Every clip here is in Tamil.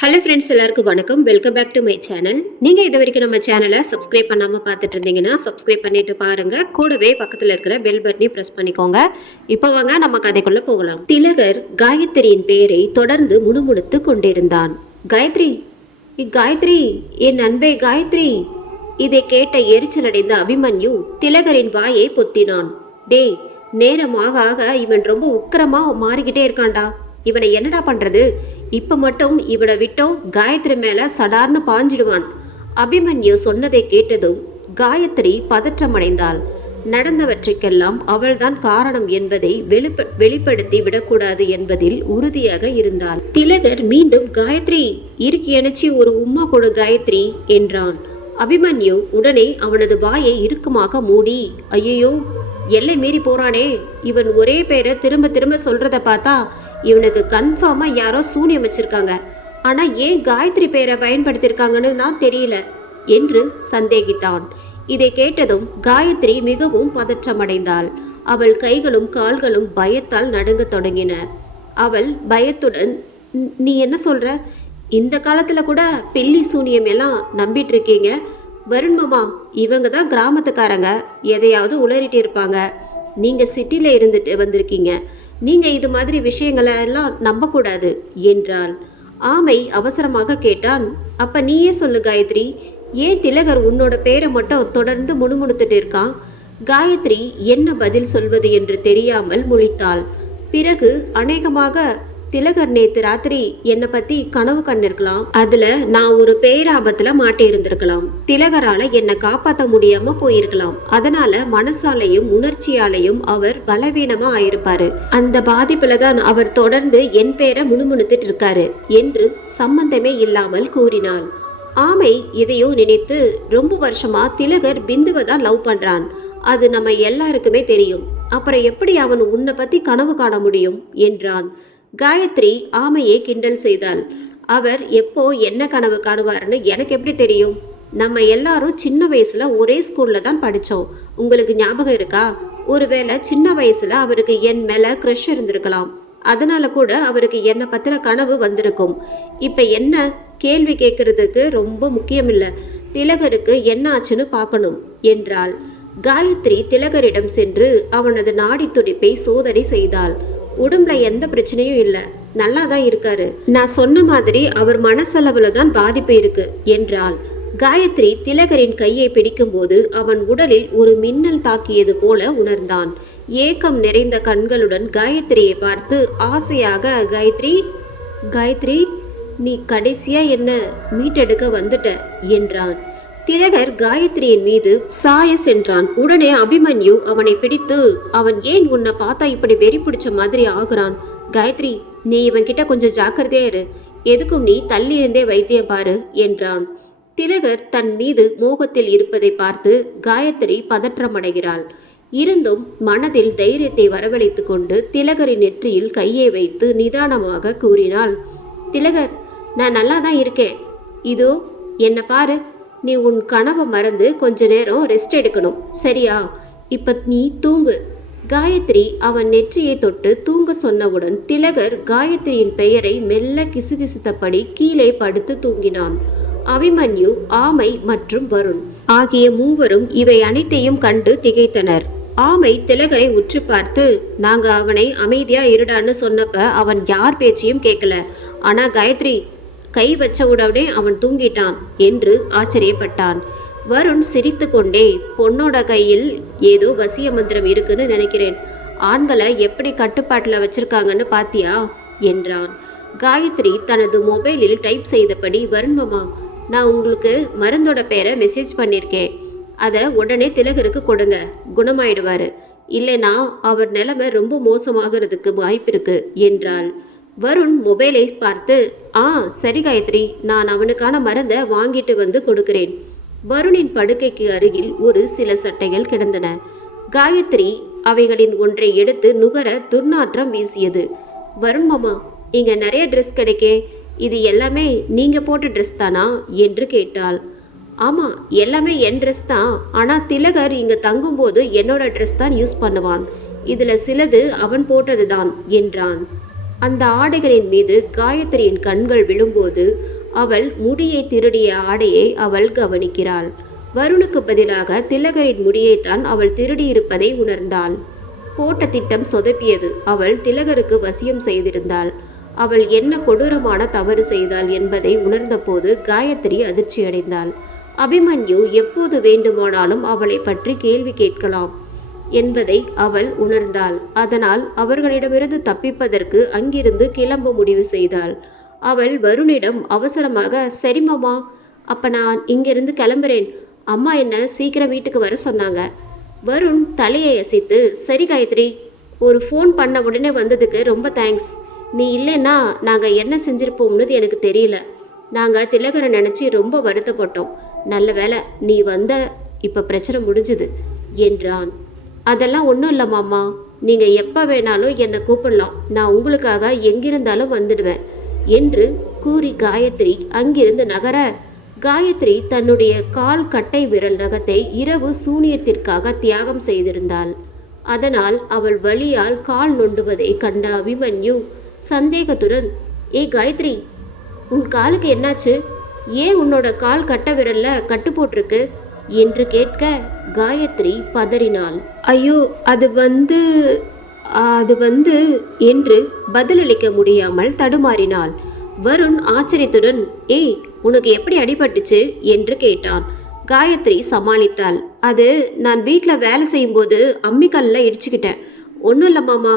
ஹலோ ஃப்ரெண்ட்ஸ், எல்லாருக்கும் வணக்கம். Welcome back to my channel. நீங்கள் இது வரைக்கும் நம்ம சேனலை சப்ஸ்கிரைப் பண்ணாமல் பார்த்துட்டு இருந்தீங்கன்னா சப்ஸ்கிரைப் பண்ணிட்டு பாருங்கள். கூடவே பக்கத்தில் இருக்கிற பெல் பட்டனை ப்ரெஸ் பண்ணிக்கோங்க. இப்போ வாங்க நம்ம கதைக்குள்ளே போகலாம். திலகர் காயத்ரியின் பெயரை தொடர்ந்து முணுமுணுத்து கொண்டிருந்தான். காயத்ரி, காயத்ரி, என் அன்பே காயத்ரி. இதை கேட்ட எரிச்சலடைந்த அபிமன்யு திலகரின் வாயை பொத்தினான். டேய், நேரம் ஆக ஆக இவன் ரொம்ப உக்கிரமா மாறிக்கிட்டே இருக்கான்டா. இவனை என்னடா பண்றது? இப்ப மட்டும் இவனை விட்டோம் காயத்ரி மேல சடார்னு பாஞ்சிடுவான். அபிமன்யு சொன்னதை கேட்டதும் காயத்ரி பதற்றமடைந்தாள். நடந்தவற்றுக்கெல்லாம் அவள்தான் காரணம் என்பதை வெளிப்படுத்தி விடக்கூடாது என்பதில் உறுதியாக இருந்தாள். திலகர் மீண்டும் காயத்ரி, இறுக்கி அணைச்சி ஒரு உம்மா கொடு காயத்ரி என்றான். அபிமன்யு உடனே அவனது வாயை இறுக்கமாக மூடி, ஐயோ, எல்லை மீறி போறானே, இவன் ஒரே பேரை திரும்ப திரும்ப சொல்றத பார்த்தா இவனுக்கு கன்ஃபார்மா யாரோ சூனியம் வச்சிருக்காங்க. ஆனா ஏன் காயத்ரி பேரை பயன்படுத்தியிருக்காங்கன்னு நான் தெரியல என்று சந்தேகித்தான். இதை கேட்டதும் காயத்ரி மிகவும் பதற்றமடைந்தாள். அவள் கைகளும் கால்களும் பயத்தால் நடுங்க தொடங்கின. அவள் பயத்துடன், நீ என்ன சொல்ற? இந்த காலத்துல கூட பில்லி சூனியம் எல்லாம் நம்பிட்டு இருக்கீங்க? வருண் மாமா, இவங்க தான் கிராமத்துக்காரங்க, எதையாவது உளறிட்டு இருப்பாங்க. நீங்க சிட்டில இருந்துட்டு வந்திருக்கீங்க, நீங்க இது மாதிரி விஷயங்களை எல்லாம் நம்பக்கூடாது என்றாள். ஆமை அவசரமாக கேட்டான், அப்ப நீயே சொல்லு காயத்ரி, ஏன் திலகர் உன்னோட பேரை மட்டும் தொடர்ந்து முணுமுணுத்துட்டு இருக்கான்? காயத்ரி என்ன பதில் சொல்வது என்று தெரியாமல் முழித்தாள். பிறகு அநேகமாக திலகர் நேத்து ராத்திரி என்னை பத்தி கனவு கண்டிருக்கலாம். அதுல நான் ஒரு பேராபத்துல மாட்டி இருந்திருக்கலாம். திலகரால என்னை காப்பாற்ற முடியாம போயிருக்கலாம். அதனால மனசாலையும் உணர்ச்சியாலையும் அவர் பலவீனமா ஆயிருப்பாரு. அந்த பாதிப்புல தான் அவர் தொடர்ந்து என் பேரை முணுமுணுத்துட்டு இருக்காரு என்று சம்பந்தமே இல்லாமல் கூறினாள். ஆமை இதையோ நினைத்து, ரொம்ப வருஷமா திலகர் பிந்துவை தான் லவ் பண்றான், அது நம்ம எல்லாருக்குமே தெரியும். அப்புறம் எப்படி அவன் உன்னை பத்தி கனவு காண முடியும் என்றான். காயத்ரி ஆமையை கிண்டல் செய்தாள். அவர் எப்போ என்ன கனவு காணுவார்னு எனக்கு எப்படி தெரியும்? நம்ம எல்லாரும் சின்ன வயசுல ஒரே ஸ்கூல்ல தான் படித்தோம். உங்களுக்கு ஞாபகம் இருக்கா? ஒருவேளை சின்ன வயசுல அவருக்கு என் மேல க்ரஷ் இருந்திருக்கலாம். அதனால கூட அவருக்கு என்னை பத்தின கனவு வந்திருக்கும். இப்ப என்ன கேள்வி கேட்கறதுக்கு ரொம்ப முக்கியம் இல்லை, திலகருக்கு என்ன ஆச்சுன்னு பார்க்கணும் என்றாள். காயத்ரி திலகரிடம் சென்று அவனது நாடி துடிப்பை சோதனை செய்தாள். உடம்புல எந்த பிரச்சனையும் இல்லை, நல்லா தான் இருக்காரு. நான் சொன்ன மாதிரி அவர் மனசளவுல தான் பாதிப்பு இருக்கு என்றாள். காயத்ரி திலகரின் கையை பிடிக்கும்போது அவன் உடலில் ஒரு மின்னல் தாக்கியது போல உணர்ந்தான். ஏக்கம் நிறைந்த கண்களுடன் காயத்ரியை பார்த்து ஆசையாக, காயத்ரி, காயத்ரி, நீ கடைசியா என்ன மீட்டெடுக்க வந்துட்ட என்றான். திலகர் காயத்ரியின் மீது சாய சென்றான். உடனே அபிமன்யு அவனை பிடித்து, அவன் ஏன் உன்னை பார்த்தா இப்படி வெறி பிடிச்ச மாதிரி ஆகுறான்? காயத்ரி, நீ இவன் கிட்ட கொஞ்சம் ஜாக்கிரதையா இரு, எதுக்கும் நீ தள்ளி இருந்தே வைத்தியம் பாரு என்றான். திலகர் தன் மீது மோகத்தில் இருப்பதை பார்த்து காயத்ரி பதற்றமடைகிறாள். இருந்தும் மனதில் தைரியத்தை வரவழைத்து கொண்டு திலகரின் நெற்றியில் கையை வைத்து நிதானமாக கூறினாள், திலகர், நான் நல்லா தான் இருக்கேன், இதோ என்ன பாரு, நீ உன் கனவை மறந்து கொஞ்ச நேரம் ரெஸ்ட் எடுக்கணும், சரியா? இப்ப நீ தூங்கு. காயத்ரி அவன் நெற்றியை தொட்டு தூங்க சொன்னவுடன் திலகர் காயத்ரியின் பெயரை மெல்ல கிசுகிசுத்தபடி கீழே படுத்து தூங்கினான். அபிமன்யு, ஆமை மற்றும் வருண் ஆகிய மூவரும் இவை அனைத்தையும் கண்டு திகைத்தனர். ஆமை திலகரை உற்று பார்த்து, நாங்க அவனை அமைதியா இருடான்னு சொன்னப்ப அவன் யார் பேச்சையும் கேட்கல, ஆனா காயத்ரி கை வச்ச உடனே அவன் தூங்கிட்டான் என்று ஆச்சரியப்பட்டான். வருண் சிரித்து கொண்டே, பொண்ணோட கையில் ஏதோ வசிய மந்திரம் இருக்குன்னு நினைக்கிறேன், ஆண்களை எப்படி கட்டுப்பாட்டில் வச்சிருக்காங்கன்னு பாத்தியா என்றான். காயத்ரி தனது மொபைலில் டைப் செய்தபடி, வருண் மாமா, நான் உங்களுக்கு மருந்தோட பேரை மெசேஜ் பண்ணியிருக்கேன், அதை உடனே திலகருக்கு கொடுங்க, குணமாயிடுவாரு. இல்லைனா அவர் நிலைமை ரொம்ப மோசமாகிறதுக்கு வாய்ப்பு இருக்கு என்றாள். வருண் மொபைலை பார்த்து, சரி காயத்ரி, நான் அவனுக்கான மருந்தை வாங்கிட்டு வந்து கொடுக்கிறேன். வருணின் படுக்கைக்கு அருகில் ஒரு சில சட்டைகள் கிடந்தன. காயத்ரி அவைகளின் ஒன்றை எடுத்து நுகர துர்நாற்றம் வீசியது. வருண் மாமா, இங்க நிறைய ட்ரெஸ் கிடைக்கே, இது எல்லாமே நீங்க போட்ட ட்ரெஸ் தானா என்று கேட்டாள். ஆமா, எல்லாமே என் ட்ரெஸ் தான், ஆனா திலகர் இங்க தங்கும்போது என்னோட ட்ரெஸ் தான் யூஸ் பண்ணுவான், இதுல சிலது அவன் போட்டது தான் என்றான். அந்த ஆடைகளின் மீது காயத்ரியின் கண்கள் விழும்போது அவள் முடியை திருடிய ஆடையை அவள் கவனிக்கிறாள். வருணுக்கு பதிலாக திலகரின் முடியைத்தான் அவள் திருடியிருப்பதை உணர்ந்தாள். போட்ட திட்டம் சொதப்பியது. அவள் திலகருக்கு வசியம் செய்திருந்தாள். அவள் என்ன கொடூரமான தவறு செய்தாள் என்பதை உணர்ந்தபோது காயத்ரி அதிர்ச்சியடைந்தாள். அபிமன்யு எப்போது வேண்டுமானாலும் அவளை பற்றி கேள்வி கேட்கலாம் என்பதை அவள் உணர்ந்தாள். அதனால் அவர்களிடமிருந்து தப்பிப்பதற்கு அங்கிருந்து கிளம்ப முடிவு செய்தாள். அவள் வருணிடம் அவசரமாக, சரி மாமா, அப்ப நான் இங்கிருந்து கிளம்புறேன். அம்மா என்ன சீக்கிரம் வீட்டுக்கு வர சொன்னாங்க. வருண் தலையை அசைத்து, சரி காயத்ரி, ஒரு ஃபோன் பண்ண உடனே வந்ததுக்கு ரொம்ப தேங்க்ஸ். நீ இல்லைன்னா நாங்கள் என்ன செஞ்சிருப்போம்னு எனக்கு தெரியல. நாங்கள் திலகரை நினச்சி ரொம்ப வருத்தப்பட்டோம். நல்ல வேலை நீ வந்த, இப்போ பிரச்சனை முடிஞ்சுது என்றான். அதெல்லாம் ஒன்றும் இல்லை மாமா, நீங்கள் எப்போ வேணாலும் என்னை கூப்பிடலாம். நான் உங்களுக்காக எங்கிருந்தாலும் வந்துடுவேன் என்று கூறி காயத்ரி அங்கிருந்து நகர, காயத்ரி தன்னுடைய கால் கட்டை விரல் நகத்தை இரவு சூனியத்திற்காக தியாகம் செய்திருந்தாள். அதனால் அவள் வலியால் கால் நொண்டுவதை கண்ட அபிமன்யு சந்தேகத்துடன், ஏய் காயத்ரி, உன் காலுக்கு என்னாச்சு? ஏன் உன்னோட கால் கட்ட விரல்ல கட்டு போட்டிருக்கு என்று கேட்க காயத்ரி பதறினாள். ஐயோ, அது வந்து என்று பதிலளிக்க முடியாமல் தடுமாறினாள். வருண் ஆச்சரியத்துடன், ஏய், உனக்கு எப்படி அடிபட்டுச்சு என்று கேட்டான். காயத்ரி சமாளித்தாள். அது நான் வீட்டில் வேலை செய்யும்போது அம்மிக்கல்ல இடிச்சுக்கிட்டேன். ஒன்றும் இல்லை மாமா,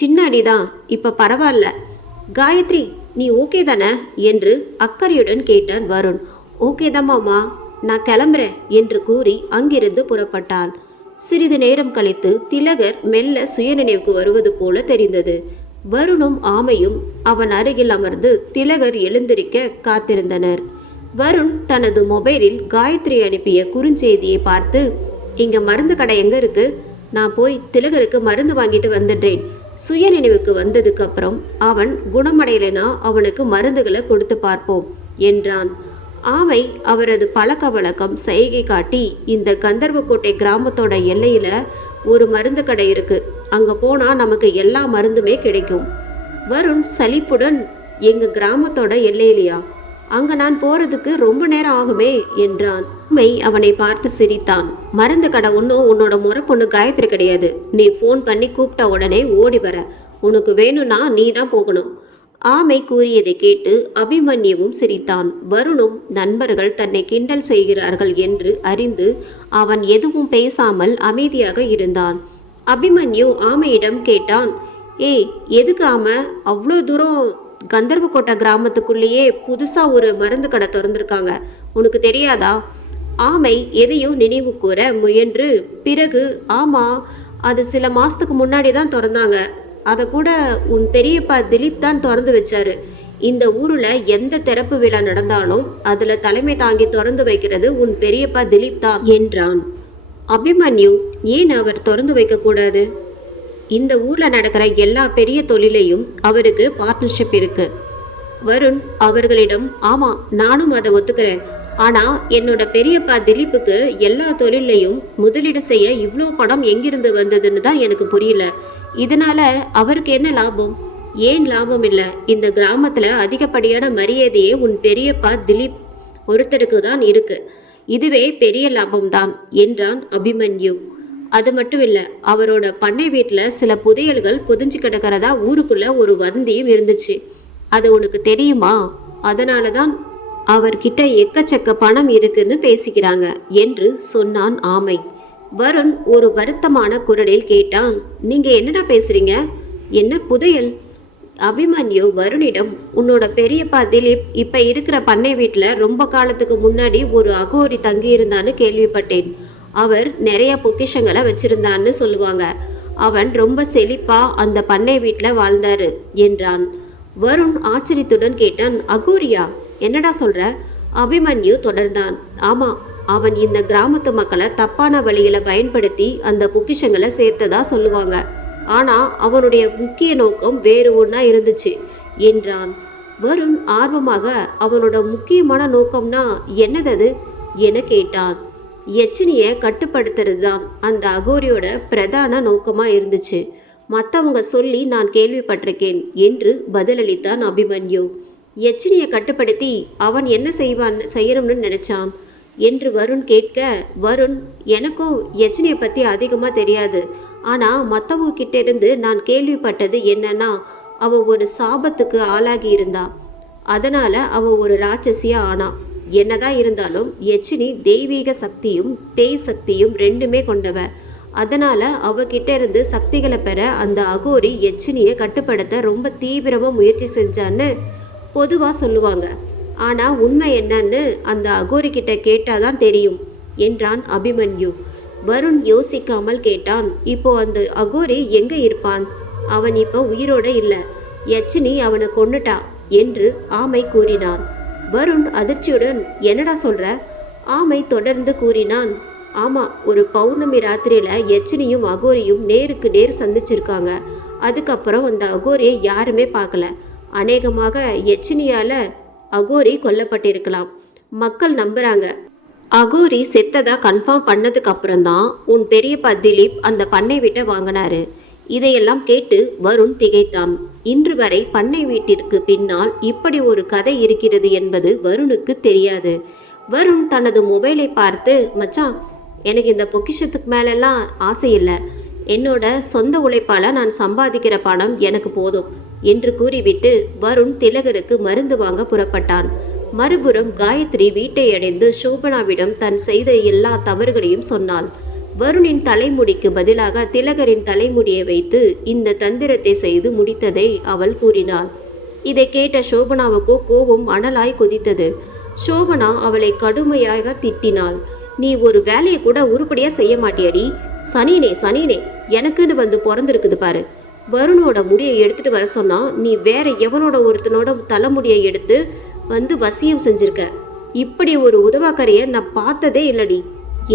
சின்ன அடிதான், இப்போ பரவாயில்ல. காயத்ரி, நீ ஓகே தானே என்று அக்கறையுடன் கேட்டான் வருண். ஓகே தான் மாமா, நான் கிளம்புறேன் என்று கூறி அங்கிருந்து புறப்பட்டாள். சிறிது நேரம் கழித்து திலகர் மெல்ல சுயநினைவுக்கு வருவது போல தெரிந்தது. வருணும் ஆமையும் அவன் அருகில் அமர்ந்து திலகர் எழுந்திருக்க காத்திருந்தனர். வருண் தனது மொபைலில் காயத்ரி அனுப்பிய குறுஞ்செய்தியை பார்த்து, இங்க மருந்து கடை எங்க இருக்கு? நான் போய் திலகருக்கு மருந்து வாங்கிட்டு வந்துடுறேன். சுயநினைவுக்கு வந்ததுக்கு அப்புறம் அவன் குணமடையலைனா அவனுக்கு மருந்துகளை கொடுத்து பார்ப்போம் என்றான். ஆமை அவரது பழக்க வழக்கம் செய்கை காட்டி, இந்த கந்தர்வக்கோட்டை கிராமத்தோட எல்லையில ஒரு மருந்து கடை இருக்கு, அங்க போனா நமக்கு எல்லா மருந்துமே கிடைக்கும். வருண் சலிப்புடன், எங்க கிராமத்தோட எல்லையிலையா? அங்க நான் போறதுக்கு ரொம்ப நேரம் ஆகுமே என்றான். ஆமை அவனை பார்த்து சிரித்தான். மருந்து கடை ஒன்றும் உன்னோட முறை பொண்ணு காயத்ரி கிடையாது. நீ ஃபோன் பண்ணி கூப்பிட்ட உடனே ஓடி வர. உனக்கு வேணும்னா நீ தான் போகணும். ஆமை கூறியதை கேட்டு அபிமன்யுவும் சிரித்தான். வருணும் நண்பர்கள் தன்னை கிண்டல் செய்கிறார்கள் என்று அறிந்து அவன் எதுவும் பேசாமல் அமைதியாக இருந்தான். அபிமன்யு ஆமையிடம் கேட்டான், ஏய், எதுக்கு ஆமை அவ்வளோ தூரம் கந்தர்வக்கோட்டை கிராமத்துக்குள்ளேயே புதுசாக ஒரு மருந்து கடை திறந்துருக்காங்க, உனக்கு தெரியாதா? ஆமை எதையோ நினைவு கூற முயன்று பிறகு, ஆமாம், அது சில மாதத்துக்கு முன்னாடி தான் திறந்தாங்க. அதை கூட உன் பெரியப்பா திலீப் தான் திறந்து வச்சாரு. இந்த ஊரில் எந்த திறப்பு விழா நடந்தாலும் அதில் தலைமை தாங்கி திறந்து வைக்கிறது உன் பெரியப்பா திலீப் தான் என்றான். அபிமன்யு, ஏன் அவர் திறந்து வைக்கக்கூடாது? இந்த ஊரில் நடக்கிற எல்லா பெரிய தொழிலையும் அவருக்கு பார்ட்னர்ஷிப் இருக்கு. வருண் அவர்களிடம், ஆமாம், நானும் அதை ஒத்துக்கிறேன். ஆனால் என்னோட பெரியப்பா திலீப்புக்கு எல்லா தொழிலையும் முதலீடு செய்ய இவ்வளோ பணம் எங்கிருந்து வந்ததுன்னு தான் எனக்கு புரியல. இதனால அவருக்கு என்ன லாபம்? ஏன் லாபம் இல்லை? இந்த கிராமத்தில் அதிகப்படியான மரியாதையே உன் பெரியப்பா திலீப் ஒருத்தருக்கு தான் இருக்கு. இதுவே பெரிய லாபம்தான் என்றான் அபிமன்யு. அது மட்டும் இல்லை, அவரோட பண்ணை வீட்டில் சில புதையல்கள் புதிஞ்சு கிடக்கிறதா ஊருக்குள்ள ஒரு வதந்தியும் இருந்துச்சு. அது உனக்கு தெரியுமா? அதனால தான் அவர்கிட்ட எக்கச்சக்க பணம் இருக்குன்னு பேசிக்கிறாங்க என்று சொன்னான் ஆமை. வருண் ஒரு வருத்தமான குரலில் கேட்டான், நீங்க என்னடா பேசுறீங்க? என்ன புதையல்? அபிமன்யு வருணிடம், உன்னோட பெரியப்பா திலீப் இப்ப இருக்கிற பண்ணை வீட்டில் ரொம்ப காலத்துக்கு முன்னாடி ஒரு அகோரி தங்கி இருந்தான்னு கேள்விப்பட்டேன். அவர் நிறைய பொக்கிஷங்களை வச்சிருந்தான்னு சொல்லுவாங்க. அவன் ரொம்ப செழிப்பா அந்த பண்ணை வீட்டில் வாழ்ந்தாரு என்றான். வருண் ஆச்சரியத்துடன் கேட்டான், அகோரியா? என்னடா சொல்ற? அபிமன்யு தொடர்ந்தான். ஆமா, அவன் இந்த கிராமத்து மக்களை தப்பான வழியில பயன்படுத்தி அந்த பொக்கிஷங்களை சேர்த்ததா சொல்லுவாங்க. ஆனா அவனுடைய முக்கிய நோக்கம் வேறு ஒன்றா இருந்துச்சு என்றான். வருண் ஆர்வமாக, அவனோட முக்கியமான நோக்கம்னா என்னது என கேட்டான். எச்சினியை கட்டுப்படுத்துறது தான் அந்த அகோரியோட பிரதான நோக்கமாக இருந்துச்சு. மற்றவங்க சொல்லி நான் கேள்விப்பட்டிருக்கேன் என்று பதிலளித்தான் அபிமன்யு. யச்சினியை கட்டுப்படுத்தி அவன் என்ன செய்யணும்னு நினைச்சான் என்று வருண் கேட்க, வருண், எனக்கும் யச்சினியை பற்றி அதிகமாக தெரியாது. ஆனால் மற்றவங்க கிட்ட இருந்து நான் கேள்விப்பட்டது என்னன்னா, அவள் ஒரு சாபத்துக்கு ஆளாகி இருந்தா. அதனால் அவள் ஒரு ராட்சசியாக ஆனா. என்னதான் இருந்தாலும் யச்சினி தெய்வீக சக்தியும் பேய் சக்தியும் ரெண்டுமே கொண்டவ. அதனால் அவகிட்ட இருந்து சக்திகளை பெற அந்த அகோரி யச்சினியை கட்டுப்படுத்த ரொம்ப தீவிரமாக முயற்சி செஞ்சான்னு பொதுவாக சொல்லுவாங்க. ஆனால் உண்மை என்னன்னு அந்த அகோரி கிட்ட கேட்டாதான் தெரியும் என்றான் அபிமன்யு. வருண் யோசிக்காமல் கேட்டான், இப்போ அந்த அகோரி எங்கே இருப்பான்? அவன் இப்போ உயிரோட இல்லை. யச்சினி அவனை கொன்னுட்டா என்று ஆமை கூறினான். வருண் அதிர்ச்சியுடன், என்னடா சொல்ற? ஆமை தொடர்ந்து கூறினான், ஆமா, ஒரு பௌர்ணமி ராத்திரியில யச்சினியும் அகோரியும் நேருக்கு நேர் சந்திச்சிருக்காங்க. அதுக்கப்புறம் அந்த அகோரியை யாருமே பார்க்கல. அநேகமாக யச்சினியால அகோரி கொல்லப்பட்டிருக்கலாம். மக்கள் நம்புறாங்க. அகோரி செத்ததா கன்ஃபார்ம் பண்ணதுக்கு அப்புறம்தான் உன் பெரியப்பா திலீப் அந்த பண்ணை வீட்டை வாங்கினாரு. இதையெல்லாம் கேட்டு வருண் திகைத்தான். இன்று வரை பண்ணை வீட்டிற்கு பின்னால் இப்படி ஒரு கதை இருக்கிறது என்பது வருணுக்கு தெரியாது. வருண் தனது மொபைலை பார்த்து, மச்சான், எனக்கு இந்த பொக்கிஷத்துக்கு மேலெல்லாம் ஆசை இல்லை. என்னோட சொந்த உழைப்பால் நான் சம்பாதிக்கிற பணம் எனக்கு போதும் என்று கூறிவிட்டு வருண் திலகருக்கு மருந்து வாங்க புறப்பட்டான். மறுபுறம் காயத்ரி வீட்டை அடைந்து சோபனாவிடம் தன் செய்த எல்லா தவறுகளையும் சொன்னாள். வருணின் தலைமுடிக்கு பதிலாக திலகரின் தலைமுடியை வைத்து இந்த தந்திரத்தை செய்து முடித்ததை அவள் கூறினாள். இதை கேட்ட சோபனாவுக்கோ கோபம் அனலாய் கொதித்தது. சோபனா அவளை கடுமையாக திட்டினாள். நீ ஒரு வேலையை கூட உருப்படியாக செய்ய மாட்டியடி. சனினே எனக்குன்னு வந்து பிறந்திருக்குது பாரு. வருணோட முடியை எடுத்துட்டு வர சொன்னா நீ வேற எவனோட ஒருத்தனோட தலைமுடியை எடுத்து வந்து வசியம் செஞ்சிருக்க. இப்படி ஒரு உதவாக்கரையை நான் பார்த்ததே இல்லடி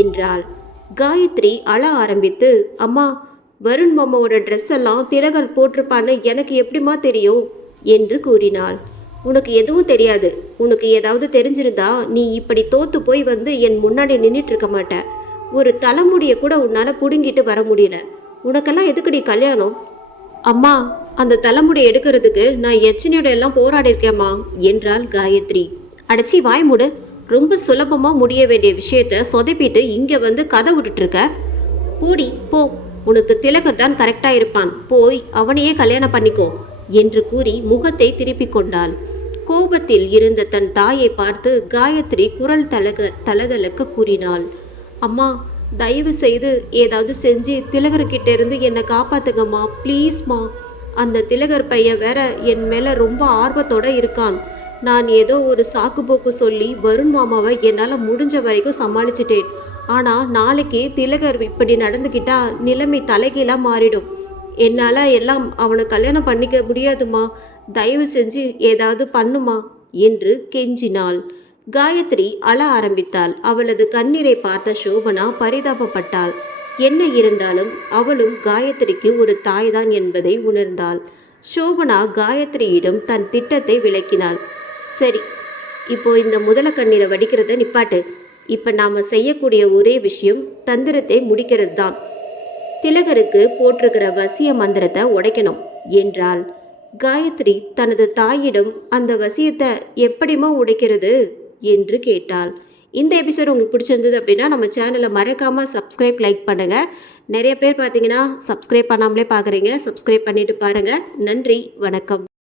என்றாள். காயத்ரி அழ ஆரம்பித்து, அம்மா, வருண் மாமாவோட ட்ரெஸ் எல்லாம் திலகர் போட்டிருப்பான்னு எனக்கு எப்படிமா தெரியும் என்று கூறினாள். உனக்கு எதுவும் தெரியாது. உனக்கு ஏதாவது தெரிஞ்சிருந்தா நீ இப்படி தோத்து போய் வந்து என் முன்னாடி நின்றுட்டு இருக்க மாட்ட. ஒரு தலைமுடியை கூட உன்னால் பிடுங்கிட்டு வர முடியல. உனக்கெல்லாம் எதுக்குடி கல்யாணம்? அம்மா, அந்த தலைமுடியை எடுக்கிறதுக்கு நான் யச்சினியோட எல்லாம் போராடி இருக்கேம்மா என்றாள் காயத்ரி. அடைச்சி வாய் மூடு. ரொம்ப சுலபமாக முடிய வேண்டிய விஷயத்த சொதப்பிட்டு இங்கே வந்து கதை விட்டுட்டுருக்க. போடி போ, உனக்கு திலகர் தான் கரெக்டாக இருப்பான். போய் அவனையே கல்யாணம் பண்ணிக்கோ என்று கூறி முகத்தை திருப்பி கொண்டாள். கோபத்தில் இருந்த தன் தாயை பார்த்து காயத்ரி குரல் தளதளக்க கூறினாள். அம்மா, தயவு செய்து ஏதாவது செஞ்சு திலகர்கிட்ட இருந்து என்னை காப்பாத்துங்கம்மா, ப்ளீஸ்மா. அந்த திலகர் பையன் வேற என் மேலே ரொம்ப ஆர்வத்தோட இருக்கான். நான் ஏதோ ஒரு சாக்குப்போக்கு சொல்லி வருண் மாமாவை என்னால் முடிஞ்ச வரைக்கும் சமாளிச்சிட்டேன். ஆனால் நாளைக்கு திலகர் இப்படி நடந்துக்கிட்டா நிலைமை தலைகீழாக மாறிடும். என்னால் எல்லாம் அவனை கல்யாணம் பண்ணிக்க முடியாதுமா. தயவு செஞ்சு ஏதாவது பண்ணுமா என்று கெஞ்சினாள். காயத்ரி அழ ஆரம்பித்தாள். அவளது கண்ணீரை பார்த்த சோபனா பரிதாபப்பட்டாள். என்ன இருந்தாலும் அவளும் காயத்ரிக்கு ஒரு தாய்தான் என்பதை உணர்ந்தாள். சோபனா காயத்ரியிடம் தன் திட்டத்தை விளக்கினாள். சரி, இப்போ இந்த முதல கண்ணீரை வடிக்கிறத நிப்பாட்டு. இப்போ நாம் செய்யக்கூடிய ஒரே விஷயம் தந்திரத்தை முடிக்கிறது தான். திலகருக்கு போட்டிருக்கிற வசிய மந்திரத்தை உடைக்கணும் என்றாள். காயத்ரி தனது தாயிடம் அந்த வசியத்தை எப்படிமா உடைக்கிறது என்று கேட்டாள். இந்த எபிசோட் உங்களுக்கு பிடிச்சிருந்தது அப்படின்னா நம்ம சேனலை மறக்காமல் சப்ஸ்கிரைப், லைக் பண்ணுங்கள். நிறைய பேர் பார்த்தீங்கன்னா சப்ஸ்கிரைப் பண்ணாமலே பார்க்குறீங்க. சப்ஸ்கிரைப் பண்ணிவிட்டு பாருங்கள். நன்றி, வணக்கம்.